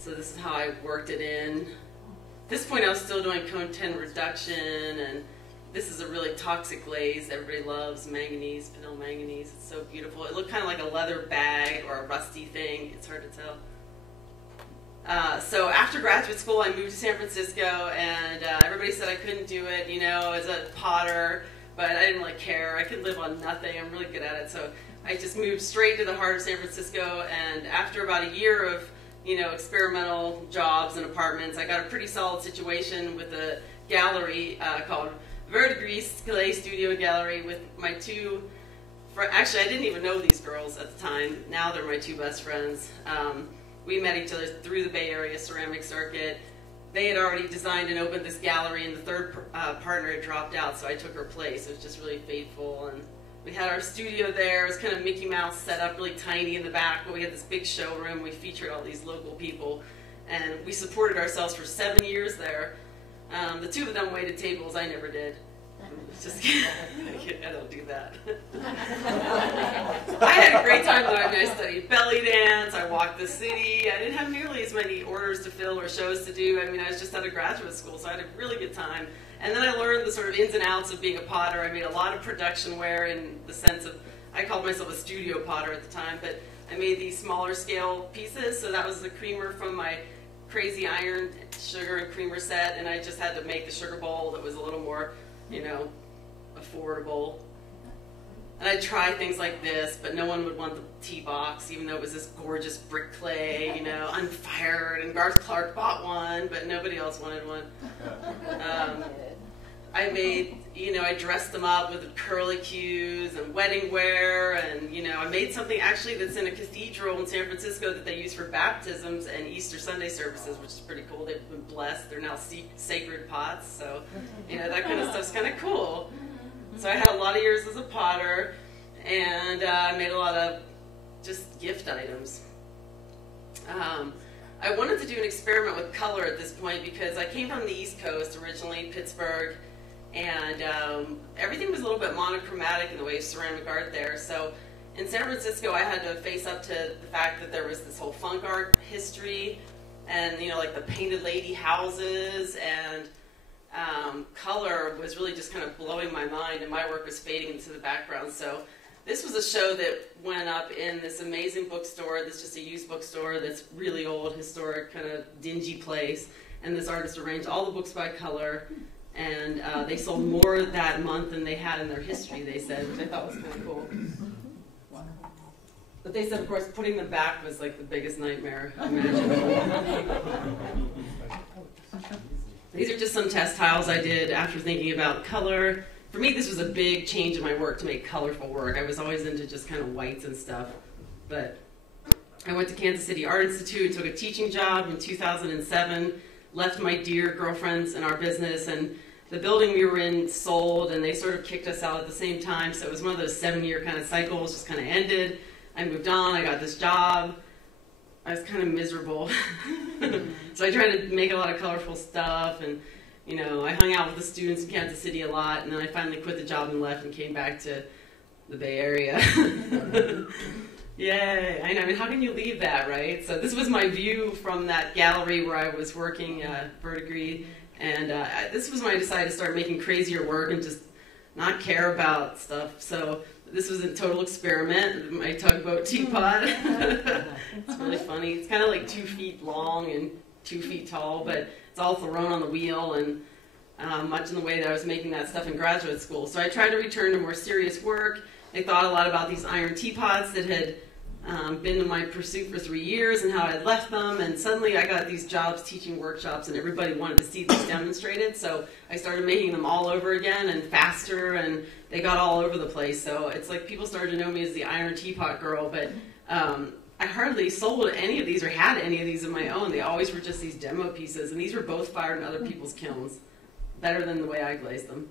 So this is how I worked it in. At this point I was still doing content reduction, and this is a really toxic glaze everybody loves, manganese, phenol manganese. It's so beautiful. It looked kind of like a leather bag or a rusty thing. It's hard to tell. So after graduate school, I moved to San Francisco, and everybody said I couldn't do it, you know, as a potter, but I didn't really care. I could live on nothing. I'm really good at it. So I just moved straight to the heart of San Francisco, and after about a year of, you know, experimental jobs and apartments, I got a pretty solid situation with a gallery called Verdigris Clay Studio Gallery with my two friends. Actually, I didn't even know these girls at the time. Now they're my two best friends. We met each other through the Bay Area ceramic circuit. They had already designed and opened this gallery, and the third partner had dropped out, so I took her place. It was just really fateful. And we had our studio there. It was kind of Mickey Mouse set up, really tiny in the back, but we had this big showroom. We featured all these local people, and we supported ourselves for 7 years there. The two of them waited tables. I never did. Just kidding. I don't do that. I had a great time though. I mean, I studied belly dance, I walked the city. I didn't have nearly as many orders to fill or shows to do. I mean, I was just out of graduate school, so I had a really good time. And then I learned the sort of ins and outs of being a potter. I made a lot of production wear in the sense of, I called myself a studio potter at the time, but I made these smaller scale pieces. So that was the creamer from my crazy iron sugar and creamer set, and I just had to make the sugar bowl that was a little more, you know, affordable. And I'd try things like this, but no one would want the tea box, even though it was this gorgeous brick clay, you know, unfired, and Garth Clark bought one, but nobody else wanted one. I made, you know, I dressed them up with curlicues and wedding wear, and, you know, I made something actually that's in a cathedral in San Francisco that they use for baptisms and Easter Sunday services, which is pretty cool. They've been blessed. They're now sacred pots, so, you know, that kind of stuff's kind of cool. So I had a lot of years as a potter, and I made a lot of just gift items. I wanted to do an experiment with color at this point because I came from the East Coast originally, Pittsburgh, and everything was a little bit monochromatic in the way of ceramic art there. So in San Francisco, I had to face up to the fact that there was this whole funk art history, and, you know, like the painted lady houses, and color was really just kind of blowing my mind, and my work was fading into the background. So this was a show that went up in this amazing bookstore that's just a used bookstore that's really old, historic, kind of dingy place, and this artist arranged all the books by color, and they sold more that month than they had in their history, they said, which I thought was kind of cool. But they said, of course, putting them back was like the biggest nightmare imaginable. These are just some test tiles I did after thinking about color. For me, this was a big change in my work to make colorful work. I was always into just kind of whites and stuff. But I went to Kansas City Art Institute, took a teaching job in 2007, left my dear girlfriends in our business, and the building we were in sold, and they sort of kicked us out at the same time. So it was one of those 7-year kind of cycles, just kind of ended. I moved on, I got this job. I was kind of miserable. So I tried to make a lot of colorful stuff, and, you know, I hung out with the students in Kansas City a lot, and then I finally quit the job and left and came back to the Bay Area. Yay! I know, I mean, how can you leave that, right? So this was my view from that gallery where I was working at Verdigris, and this was when I decided to start making crazier work and just not care about stuff. So this was a total experiment, my tugboat teapot. It's really funny. It's kind of like 2 feet long and 2 feet tall, but it's all thrown on the wheel, and much in the way that I was making that stuff in graduate school. So I tried to return to more serious work. I thought a lot about these iron teapots that had been in my pursuit for 3 years and how I had left them, and suddenly I got these jobs teaching workshops, and everybody wanted to see these demonstrated, so I started making them all over again and faster, and they got all over the place. So it's like people started to know me as the iron teapot girl, but I hardly sold any of these or had any of these of my own. They always were just these demo pieces, and these were both fired in other people's kilns, better than the way I glazed them.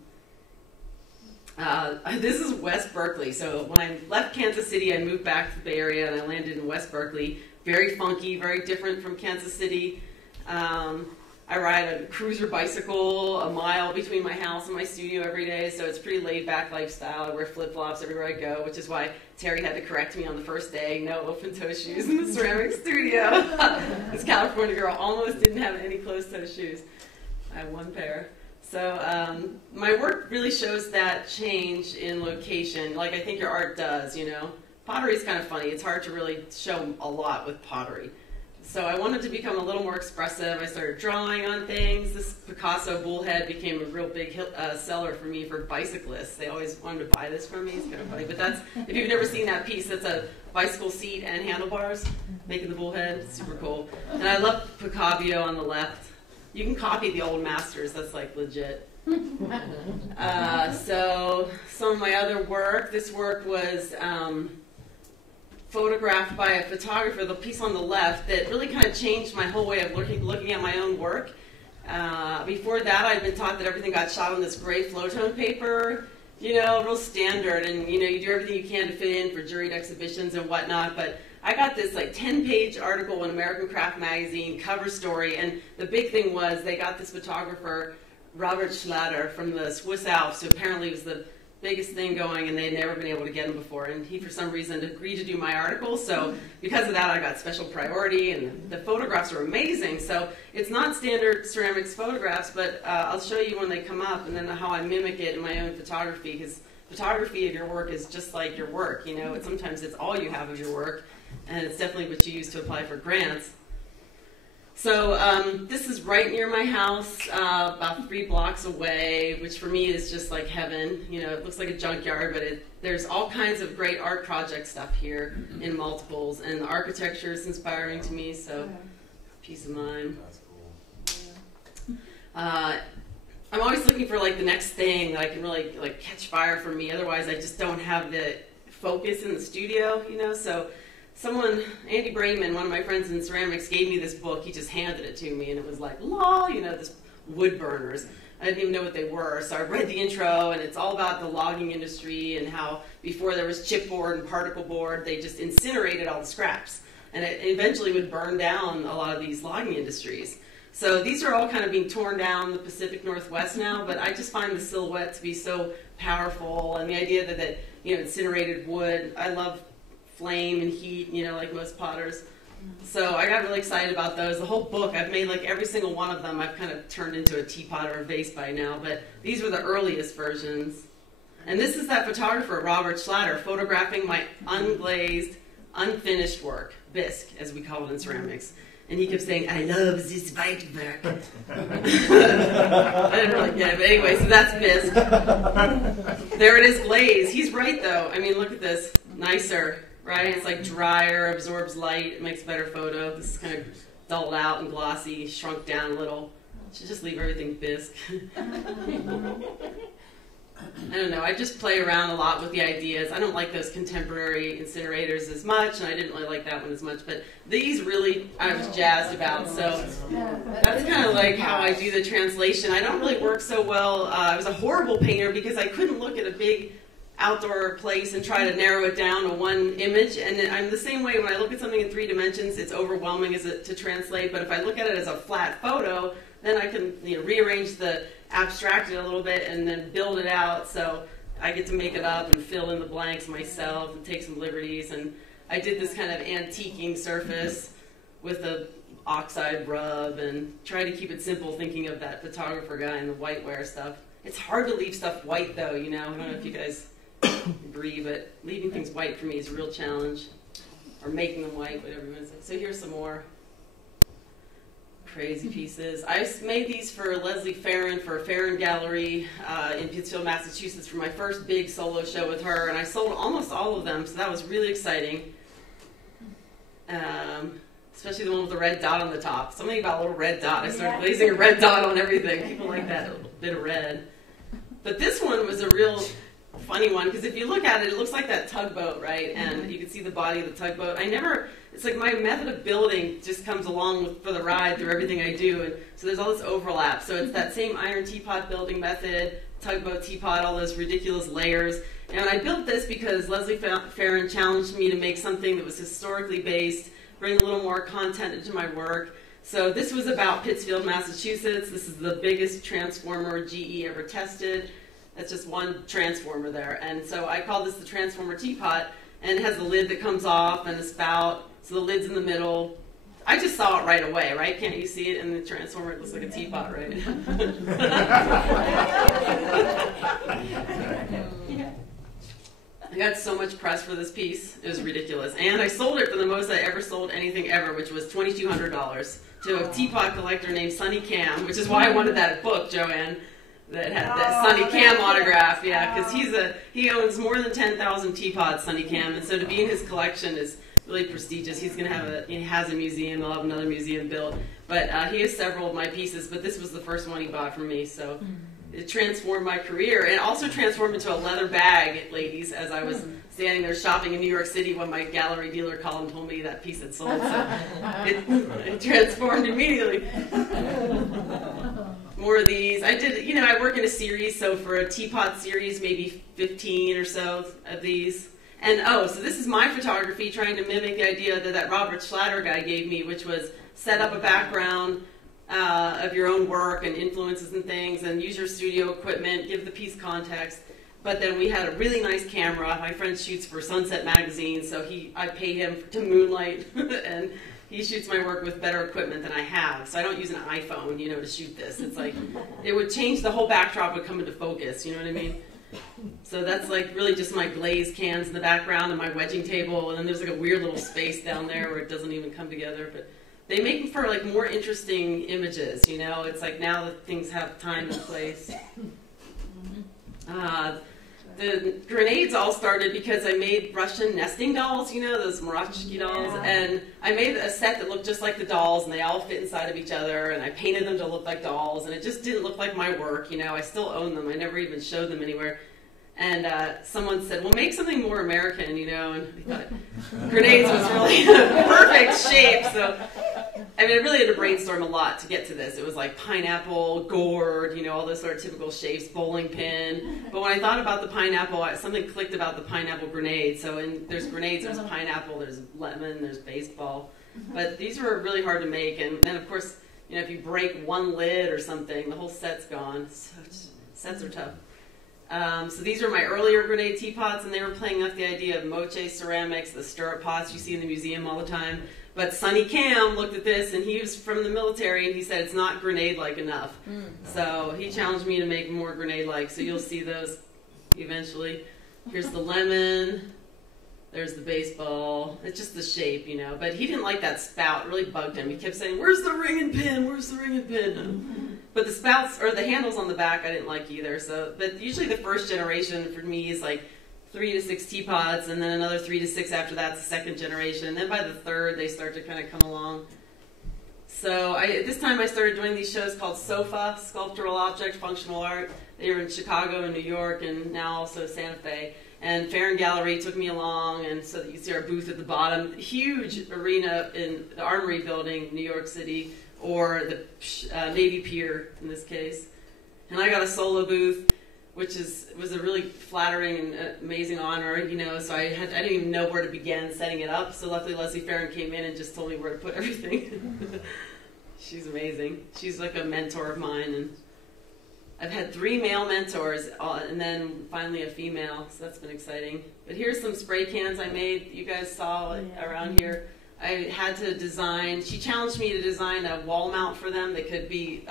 This is West Berkeley. So when I left Kansas City, I moved back to the Bay Area, and I landed in West Berkeley. Very funky, very different from Kansas City. I ride a cruiser bicycle a mile between my house and my studio every day, so it's a pretty laid-back lifestyle. I wear flip-flops everywhere I go, which is why Terry had to correct me on the first day, no open-toe shoes in the ceramic studio. This California girl almost didn't have any closed-toe shoes. I have one pair. So my work really shows that change in location, like I think your art does, you know. Pottery is kind of funny. It's hard to really show a lot with pottery. So I wanted to become a little more expressive. I started drawing on things. This Picasso bullhead became a real big seller for me for bicyclists. They always wanted to buy this from me. It's kind of funny. But that's, if you've never seen that piece, that's a bicycle seat and handlebars making the bullhead. It's super cool. And I love Picasso on the left. You can copy the old masters. That's like legit. So some of my other work, this work was photographed by a photographer, the piece on the left, that really kind of changed my whole way of looking at my own work. Before that, I'd been taught that everything got shot on this gray Flow-tone paper, you know, real standard, and you know, you do everything you can to fit in for juried exhibitions and whatnot, but I got this like 10-page article in American Craft magazine, cover story, and the big thing was they got this photographer, Robert Schlatter, from the Swiss Alps, who apparently was the biggest thing going, and they'd never been able to get him before, and he for some reason agreed to do my article, so because of that I got special priority, and the photographs are amazing. So it's not standard ceramics photographs, but I'll show you when they come up, and then how I mimic it in my own photography, because photography of your work is just like your work, you know. Sometimes it's all you have of your work, and it's definitely what you use to apply for grants. So this is right near my house, about 3 blocks away, which for me is just like heaven. You know, it looks like a junkyard, but there's all kinds of great art project stuff here in multiples, and the architecture is inspiring to me, so peace of mind. That's cool. I'm always looking for like the next thing that I can really like catch fire for me. Otherwise, I just don't have the focus in the studio, you know. So someone, Andy Brayman, one of my friends in ceramics, gave me this book. He just handed it to me, and it was like, law, you know, this wood burners. I didn't even know what they were, so I read the intro, and it's all about the logging industry and how before there was chipboard and particle board, they just incinerated all the scraps, and it eventually would burn down a lot of these logging industries. So these are all kind of being torn down in the Pacific Northwest now, but I just find the silhouette to be so powerful, and the idea that you know, incinerated wood, I love flame and heat, you know, like most potters. So I got really excited about those. The whole book, I've made like every single one of them, I've kind of turned into a teapot or a vase by now, but these were the earliest versions. And this is that photographer, Robert Schlatter, photographing my unglazed, unfinished work, bisque, as we call it in ceramics. And he kept saying, I love this white work. I didn't really get it, but anyway, so that's bisque. There it is, glaze. He's right, though. I mean, look at this. Nicer, right? It's like drier, absorbs light, it makes a better photo. This is kind of dulled out and glossy, shrunk down a little. Should just leave everything bisque. I don't know, I just play around a lot with the ideas. I don't like those contemporary incinerators as much, and I didn't really like that one as much, but these really I was jazzed about, so that's kind of like how I do the translation. I don't really work so well. I was a horrible painter because I couldn't look at a big outdoor place and try to narrow it down to one image, and I'm the same way when I look at something in 3 dimensions. It's overwhelming to translate, but if I look at it as a flat photo, then I can, you know, rearrange the abstract it a little bit and then build it out, so I get to make it up and fill in the blanks myself and take some liberties. And I did this kind of antiquing surface with a oxide rub and try to keep it simple, thinking of that photographer guy and the whiteware stuff. It's hard to leave stuff white though, you know. I don't know if you guys agree, but leaving things white for me is a real challenge, or making them white, whatever you want to say. So here's some more crazy pieces. I made these for Leslie Farron for a Farron Gallery in Pittsfield, Massachusetts for my first big solo show with her, and I sold almost all of them, so that was really exciting. Especially the one with the red dot on the top. Something about a little red dot. I started glazing a red dot on everything. People like that, a little bit of red. But this one was a real funny one, because if you look at it, it looks like that tugboat, right? And you can see the body of the tugboat. It's like my method of building just comes along for the ride through everything I do, and so there's all this overlap. So it's that same iron teapot building method, tugboat teapot, all those ridiculous layers. And I built this because Leslie Farron challenged me to make something that was historically based, bring a little more content into my work. So this was about Pittsfield, Massachusetts. This is the biggest transformer GE ever tested. That's just one transformer there. And so I call this the transformer teapot, and it has the lid that comes off and the spout. So the lid's in the middle. I just saw it right away, right? Can't you see it in the transformer? It looks like a teapot, right? I got so much press for this piece. It was ridiculous. And I sold it for the most I ever sold anything ever, which was $2,200 to a teapot collector named Sonny Cam, which is why I wanted that book, Joanne, that had that Sonny Cam autograph. Yeah, because he owns more than 10,000 teapots, Sonny Cam, and so to be in his collection is really prestigious. He has a museum. He'll have another museum built. But he has several of my pieces, but this was the first one he bought from me, so it transformed my career. And also transformed into a leather bag, ladies, as I was standing there shopping in New York City when my gallery dealer called and told me that piece had sold. So it transformed immediately. More of these. I did, I work in a series, so for a teapot series, maybe 15 or so of these. And so this is my photography trying to mimic the idea that Robert Schlatter guy gave me, which was set up a background of your own work and influences and things, and use your studio equipment, give the piece context. But then we had a really nice camera. My friend shoots for Sunset Magazine, so I pay him to moonlight, and he shoots my work with better equipment than I have. So I don't use an iPhone, to shoot this. It's like, it would change, the whole backdrop would come into focus, you know what I mean? So that's like really just my glazed cans in the background and my wedging table, and then there's like a weird little space down there where it doesn't even come together. But they make for like more interesting images, It's like now that things have time and place. The grenades all started because I made Russian nesting dolls, those Marachki dolls, and I made a set that looked just like the dolls, and they all fit inside of each other, and I painted them to look like dolls, and it just didn't look like my work, I still own them. I never even showed them anywhere. And someone said, well, make something more American, and I thought grenades was really a perfect shape, so I really had to brainstorm a lot to get to this. It was like pineapple, gourd, all those sort of typical shapes, bowling pin. But when I thought about the pineapple, something clicked about the pineapple grenade. So there's grenades, there's pineapple, there's lemon, there's baseball. But these were really hard to make. And then, of course, if you break one lid or something, the whole set's gone. So sets are tough. So these are my earlier grenade teapots, and they were playing up the idea of moche ceramics, the stirrup pots you see in the museum all the time. But Sonny Cam looked at this, and he was from the military, and he said it's not grenade-like enough. So he challenged me to make more grenade-like, so you'll see those eventually. Here's the lemon. There's the baseball. It's just the shape, But he didn't like that spout. It really bugged him. He kept saying, where's the ring and pin? Where's the ring and pin? But the spouts, or the handles on the back, I didn't like either. But usually the first generation for me is like 3 to 6 teapots, and then another 3 to 6 after that's the second generation. And then by the third, they start to kind of come along. So at this time I started doing these shows called SOFA, Sculptural Object, Functional Art. They were in Chicago and New York, and now also Santa Fe. And Farron Gallery took me along, and so you see our booth at the bottom. Huge arena in the Armory Building, New York City, or the Navy Pier in this case. And I got a solo booth, which was a really flattering and amazing honor, so I didn't even know where to begin setting it up. So luckily Leslie Farron came in and just told me where to put everything. She's amazing. She's like a mentor of mine, and I've had 3 male mentors, and then finally a female, so that's been exciting. But here's some spray cans I made. You guys saw around here. I had to design, she challenged me to design a wall mount for them that could be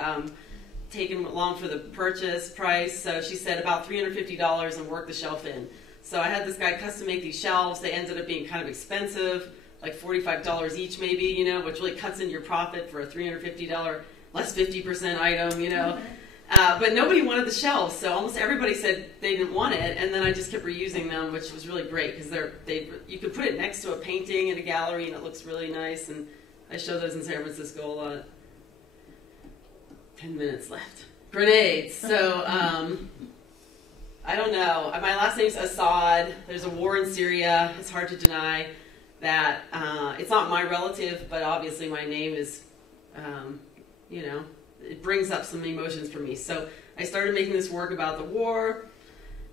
taken along for the purchase price. So she said about $350 and work the shelf in. So I had this guy custom make these shelves. They ended up being kind of expensive, like $45 each maybe, which really cuts into your profit for a $350 less 50% item, But nobody wanted the shelves, so almost everybody said they didn't want it, and then I just kept reusing them, which was really great, because you could put it next to a painting in a gallery, and it looks really nice, and I show those in San Francisco a lot. 10 minutes left. Grenades. So, I don't know. My last name's Assad. There's a war in Syria. It's hard to deny that. It's not my relative, but obviously my name is, it brings up some emotions for me. So I started making this work about the war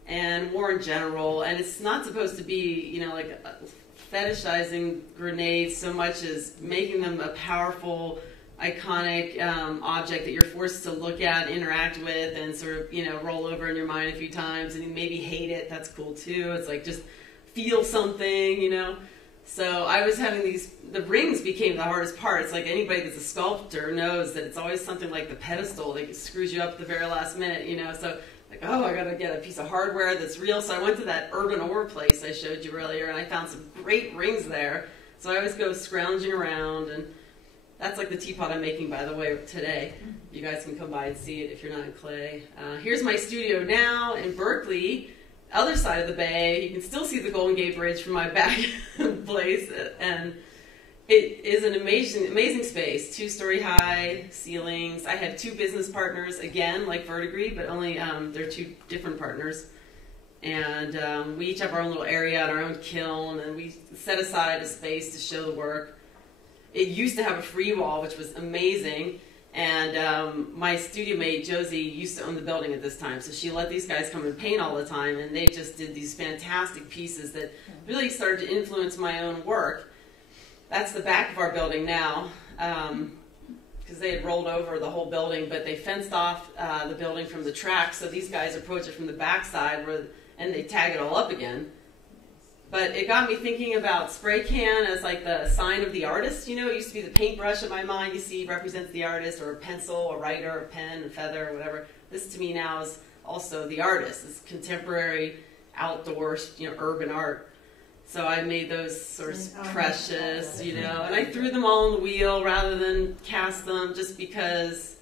and war in general, and it's not supposed to be, fetishizing grenades so much as making them a powerful iconic object that you're forced to look at, interact with, and sort of, you know, roll over in your mind a few times, and you maybe hate it. That's cool too. It's like just feel something, you know. So I was having the rings became the hardest part. It's like anybody that's a sculptor knows that it's always something like the pedestal that screws you up at the very last minute, you know. So like, oh, I gotta get a piece of hardware that's real. So I went to that urban ore place I showed you earlier, and I found some great rings there. So I always go scrounging around, and that's like the teapot I'm making, by the way, today. You guys can come by and see it if you're not in Clay. Here's my studio now in Berkeley, other side of the bay. You can still see the Golden Gate Bridge from my back place, and it is an amazing space. 2-story high ceilings. I had 2 business partners, again, like Verdigris, but only they're 2 different partners. And we each have our own little area and our own kiln, and we set aside a space to show the work. It used to have a free wall, which was amazing. And my studio mate, Josie, used to own the building at this time. So she let these guys come and paint all the time. And they just did these fantastic pieces that really started to influence my own work. That's the back of our building now, because they had rolled over the whole building. But they fenced off the building from the track. So these guys approach it from the back side, and they tag it all up again. But it got me thinking about spray can as like the sign of the artist. You know, it used to be the paintbrush in my mind. You see, represents the artist, or a pencil, a writer, a pen, a feather, or whatever. This to me now is also the artist. It's contemporary, outdoor, you know, urban art. So I made those sort of precious, you know, and I threw them all on the wheel rather than cast them, just because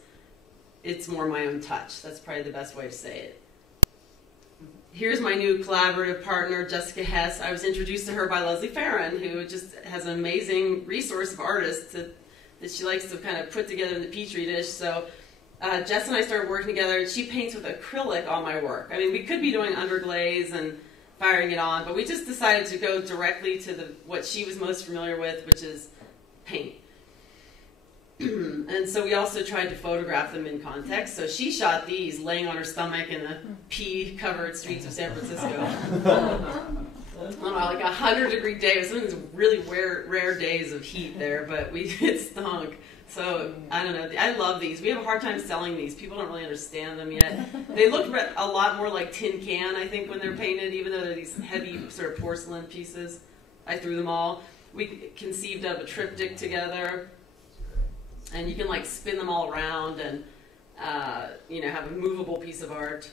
it's more my own touch. That's probably the best way to say it. Here's my new collaborative partner, Jessica Hess. I was introduced to her by Leslie Farron, who just has an amazing resource of artists that she likes to kind of put together in the petri dish. So Jess and I started working together, and she paints with acrylic on my work. I mean, we could be doing underglaze and firing it on, but we just decided to go directly to what she was most familiar with, which is paint. And so we also tried to photograph them in context. So she shot these laying on her stomach in the pea-covered streets of San Francisco. I don't know, like 100-degree day. Some of these really rare days of heat there, but it stunk. So I don't know. I love these. We have a hard time selling these. People don't really understand them yet. They look a lot more like tin can, I think, when they're painted, even though they're these heavy sort of porcelain pieces. I threw them all. We conceived of a triptych together. And you can like spin them all around and, you know, have a movable piece of art.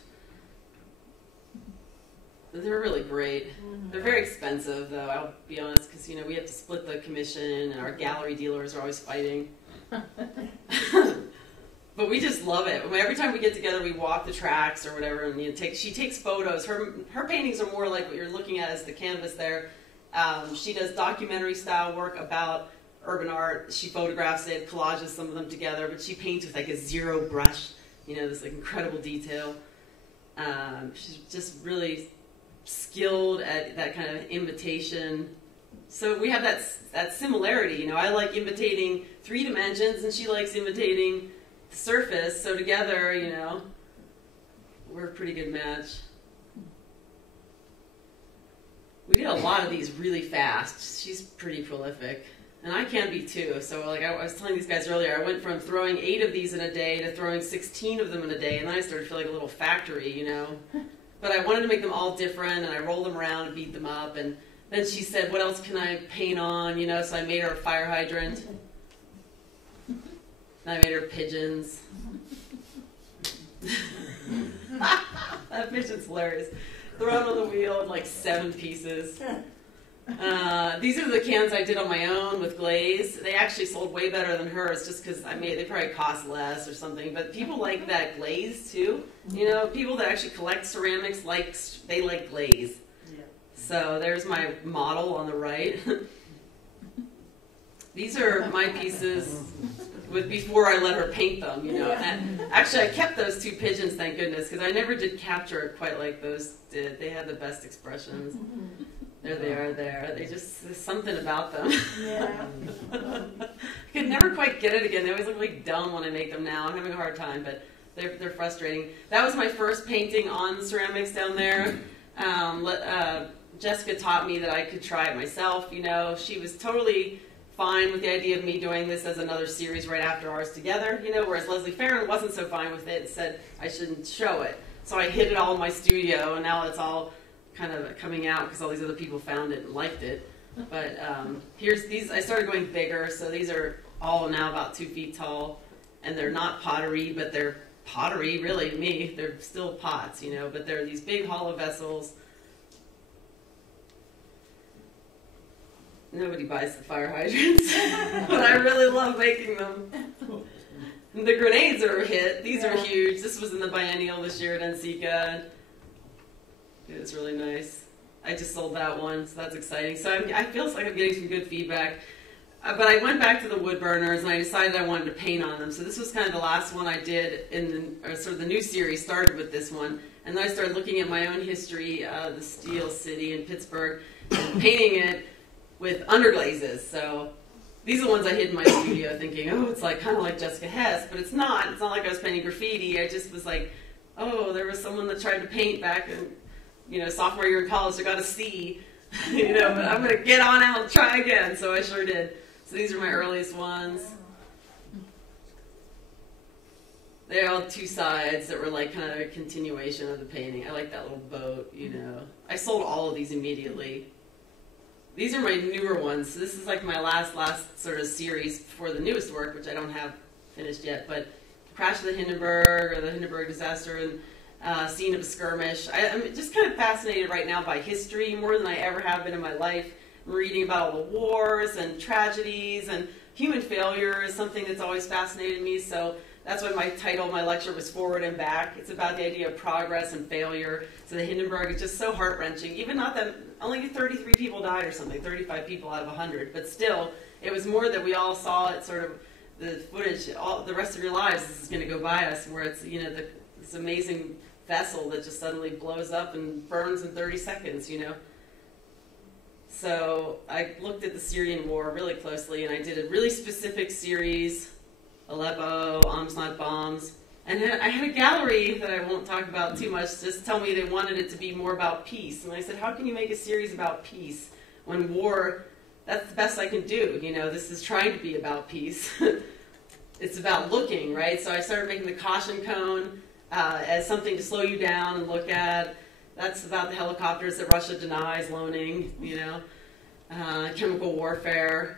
They're really great. They're very expensive, though, I'll be honest, because, you know, we have to split the commission, and our gallery dealers are always fighting. But we just love it. Every time we get together, we walk the tracks or whatever, and she takes photos. Her paintings are more like what you're looking at as the canvas there. She does documentary-style work about urban art. She photographs it, collages some of them together, but she paints with like a zero brush, you know, this like incredible detail. She's just really skilled at that kind of imitation. So we have that similarity, you know. I like imitating 3 dimensions, and she likes imitating the surface. So together, you know, we're a pretty good match. We did a lot of these really fast. She's pretty prolific. And I can be too. So like I was telling these guys earlier, I went from throwing 8 of these in a day to throwing 16 of them in a day, and then I started to feel like a little factory, you know. But I wanted to make them all different, and I rolled them around and beat them up. And then she said, what else can I paint on, you know? So I made her a fire hydrant. And I made her pigeons. That pigeon's hilarious. Thrown on the wheel in like 7 pieces. These are the cans I did on my own with glaze. They actually sold way better than hers, just because they probably cost less or something. But people like that glaze too. You know, people that actually collect ceramics they like glaze. Yeah. So there's my model on the right. These are my pieces before I let her paint them. You know, and actually I kept those 2 pigeons, thank goodness, because I never did capture it quite like those did. They had the best expressions. There they are there. There's something about them. Yeah. I could never quite get it again. They always look like dumb when I make them now. I'm having a hard time, but they're frustrating. That was my first painting on ceramics down there. Jessica taught me that I could try it myself, you know. She was totally fine with the idea of me doing this as another series right after ours together, you know, whereas Leslie Farron wasn't so fine with it and said I shouldn't show it. So I hid it all in my studio, and now it's all kind of coming out because all these other people found it and liked it. But here's these, I started going bigger, so these are all now about 2 feet tall, and they're not pottery, but they're pottery, really, to me. They're still pots, you know, but they're these big hollow vessels. Nobody buys the fire hydrants, but I really love making them. And the grenades are a hit. These are huge. This was in the biennial this year at NCCA. It was really nice. I just sold that one, so that's exciting. So I feel like I'm getting some good feedback. But I went back to the wood burners, and I decided I wanted to paint on them. So this was kind of the last one I did in the, sort of the new series started with this one. And then I started looking at my own history, the Steel City in Pittsburgh, and painting it with underglazes. So these are the ones I hid in my studio thinking, oh, it's like kind of like Jessica Hess, but it's not. It's not like I was painting graffiti. I just was like, oh, there was someone that tried to paint back in, you know, sophomore year in college. I got a C, you know, but I'm going to get on out and try again. So I sure did. So these are my earliest ones. They all had 2 sides that were like kind of a continuation of the painting. I like that little boat, you know. I sold all of these immediately. These are my newer ones. So this is like my last sort of series for the newest work, which I don't have finished yet. But Crash of the Hindenburg, or the Hindenburg disaster, and Scene of a Skirmish. I'm just kind of fascinated right now by history more than I ever have been in my life. I'm reading about all the wars and tragedies, and human failure is something that's always fascinated me. So that's why my title of my lecture was Forward and Back. It's about the idea of progress and failure. So the Hindenburg is just so heart-wrenching. Even not that, only 33 people died or something, 35 people out of 100. But still, it was more that we all saw it sort of, the footage, all the rest of your lives, this is going to go by us, where it's, you know, this amazing vessel that just suddenly blows up and burns in 30 seconds, you know. So I looked at the Syrian war really closely, and I did a really specific series, Aleppo, Amsnot bombs. And then I had a gallery that I won't talk about too much just tell me they wanted it to be more about peace. And I said, how can you make a series about peace when war, that's the best I can do. You know, this is trying to be about peace. It's about looking, right? So I started making the caution cone as something to slow you down and look at. That's about the helicopters that Russia denies loaning, you know, chemical warfare.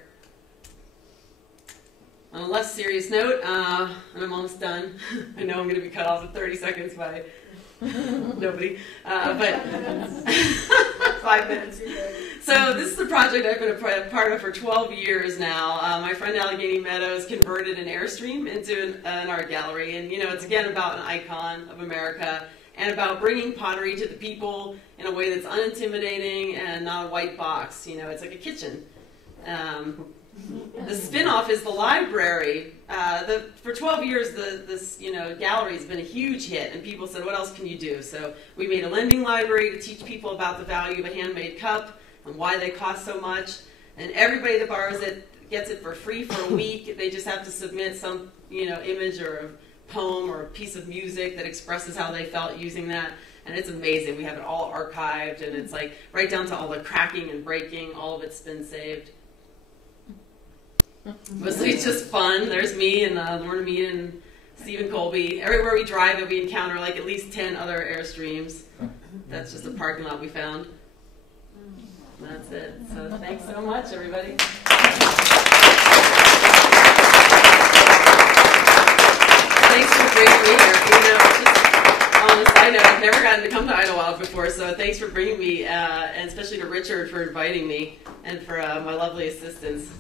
On a less serious note, and I'm almost done. I know I'm going to be cut off in 30 seconds by nobody, but 5 minutes. So this is a project I've been a part of for 12 years now. My friend Allegheny Meadows converted an Airstream into an art gallery, and you know, it's again about an icon of America and about bringing pottery to the people in a way that's unintimidating and not a white box. You know, it's like a kitchen. The spin-off is the library. For 12 years, this gallery has been a huge hit, and people said, what else can you do? So we made a lending library to teach people about the value of a handmade cup and why they cost so much. And everybody that borrows it gets it for free for a week. They just have to submit some image or a poem or a piece of music that expresses how they felt using that. And it's amazing. We have it all archived, and it's like right down to all the cracking and breaking. All of it's been saved. Mostly it's just fun. There's me and Lorna Mead and Stephen Colby. Everywhere we drive, we encounter like at least 10 other Airstreams. That's just a parking lot we found. And that's it. So thanks so much, everybody. Thanks for bringing me here. Just on a side note, I've never gotten to come to Idyllwild before, so thanks for bringing me, and especially to Richard for inviting me, and for my lovely assistants.